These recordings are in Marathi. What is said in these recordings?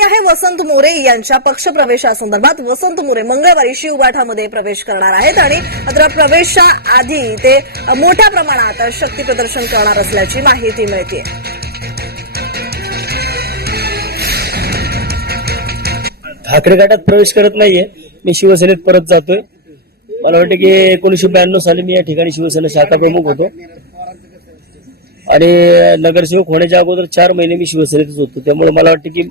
बातमी आहे वसंत मोरे यांच्या पक्षप्रवेशासंदर्भात. वसंत मोरे मंगळवारी शिवगाठामध्ये प्रवेश करणार आहेत आणि मात्र प्रवेशाआधी ते मोठ्या प्रमाणात शक्ती प्रदर्शन करणार असल्याची माहिती मिळते ठाकरे गटात प्रवेश करत नाहीये. मी शिवसेनेत परत जातोय. मला वाटतं की एकोणीशे ब्याण्णव साली मी या ठिकाणी शिवसेना शाखा प्रमुख होतो. आणि नगरसेवक होण्याच्या अगोदर चार महिने मी शिवसेनेतच होतो. त्यामुळे मला वाटतं की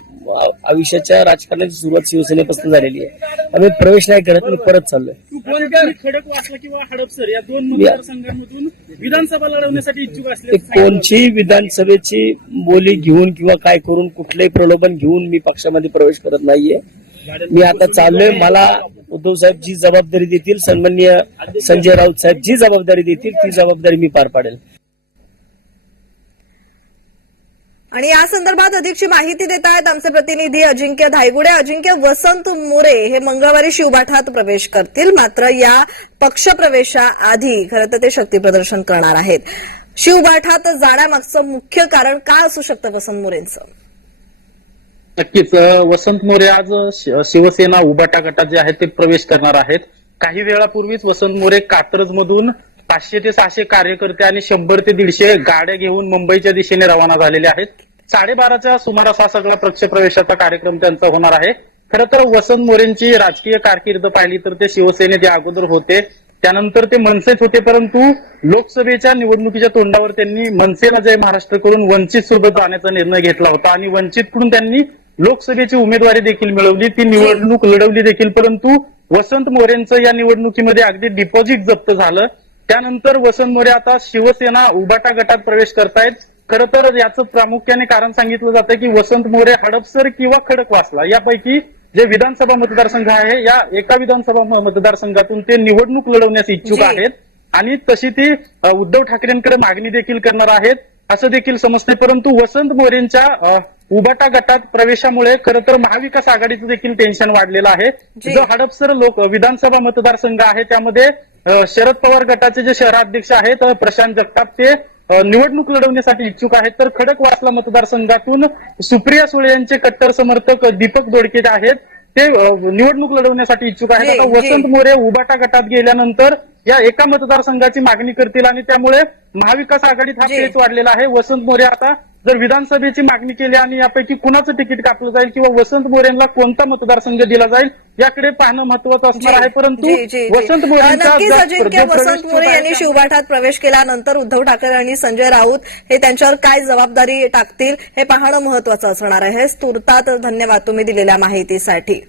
आयुष्याच्या राजकारणाची सुरुवात शिवसेनेपासून झालेली आहे. आम्ही प्रवेश नाही करत मी परत चाललोय. कोणत्याही खडक वासला किंवा हडपसर या दोन मतदारसंघांमधून विधानसभा लढवण्यासाठी इच्छुक ते असले कोणची विधानसभेची बोली घेऊन किंवा काय करून कुठलंही प्रलोभन घेऊन मी पक्षामध्ये प्रवेश करत नाहीये. मी आता चाललोय. मला उद्धव साहेब जी जबाबदारी देतील सन्माननीय संजय राऊत साहेब जी जबाबदारी देतील ती जबाबदारी मी पार पाडेल. आणि या संदर्भात अधिकची माहिती देत आहेत आमचे प्रतिनिधी अजिंक्य धायगुडे. अजिंक्य वसंत मोरे हे मंगळवारी शिवबाठात प्रवेश करतील. मात्र या पक्षप्रवेशाआधी खरं तर ते शक्ती प्रदर्शन करणार आहेत. शिवबाठात जाण्यामागचं मुख्य कारण काय असू शकतं वसंत मोरेंचं? नक्कीच वसंत मोरे आज शिवसेना उबाटा गटात जे आहेत ते प्रवेश करणार आहेत. काही वेळापूर्वीच वसंत मोरे कात्रज मधून पाचशे ते सहाशे कार्यकर्ते आणि शंभर ते दीडशे गाड्या घेऊन मुंबईच्या दिशेने रवाना झालेले आहेत. साडेबाराच्या सुमारास हा सगळा पक्ष प्रवेशाचा कार्यक्रम त्यांचा होणार आहे. खरं तर वसंत मोरेंची राजकीय कारकीर्द पाहिली तर ते शिवसेनेत अगोदर होते. त्यानंतर ते मनसेत होते परंतु लोकसभेच्या निवडणुकीच्या तोंडावर त्यांनी मनसेला जय महाराष्ट्र करून वंचित सोबत जाण्याचा निर्णय घेतला होता आणि वंचितकडून त्यांनी लोकसभेची उमेदवारी देखील मिळवली. ती निवडणूक लढवली देखील परंतु वसंत मोरेंचं या निवडणुकीमध्ये अगदी डिपॉझिट जप्त झालं. त्यानंतर वसंत मोरे आता शिवसेना उबाटा गटात प्रवेश करतायत खरं तर याचं प्रामुख्याने कारण सांगितलं जातं की वसंत मोरे हडपसर किंवा खडकवासला यापैकी जे विधानसभा मतदारसंघ आहे या एका विधानसभा मतदारसंघातून ते निवडणूक लढवण्यास इच्छुक. आहेत आणि तशी ती उद्धव ठाकरेंकडे मागणी देखील करणार आहेत असं देखील समजते परंतु वसंत मोरेंच्या उबाटा गटात प्रवेशामुळे खरं तर महाविकास आघाडीचं देखील टेन्शन वाढलेलं आहे जी. हडपसर लोक विधानसभा मतदारसंघ आहे त्यामध्ये शरद पवार गटाचे जे शहराध्यक्ष आहेत प्रशांत जगताप ते निवडणूक लढवण्यासाठी इच्छुक आहेत तर खडकवासला मतदारसंघातून सुप्रिया सुळे यांचे कट्टर समर्थक दीपक दोडके जे आहेत ते निवडणूक लढवण्यासाठी इच्छुक आहेत आता. वसंत मोरे उबाटा गटात गेल्यानंतर या एका मतदारसंघाची मागणी करतील आणि त्यामुळे महाविकास आघाडीत हा. पेच वाढलेला आहे वसंत मोरे आता जर विधानसभेची मागणी केली आणि यापैकी कुणाचं तिकीट कापलं जाईल किंवा वसंत मोरेंना कोणता मतदारसंघ दिला जाईल याकडे पाहणं महत्वाचं असणार आहे. परंतु. वसंत प्रवेश वसंत मोरे यांनी शिवबाठात प्रवेश केल्यानंतर उद्धव ठाकरे आणि संजय राऊत हे त्यांच्यावर काय जबाबदारी टाकतील हे पाहणं महत्वाचं असणार आहे. तुर्तात धन्यवाद तुम्ही दिलेल्या माहितीसाठी.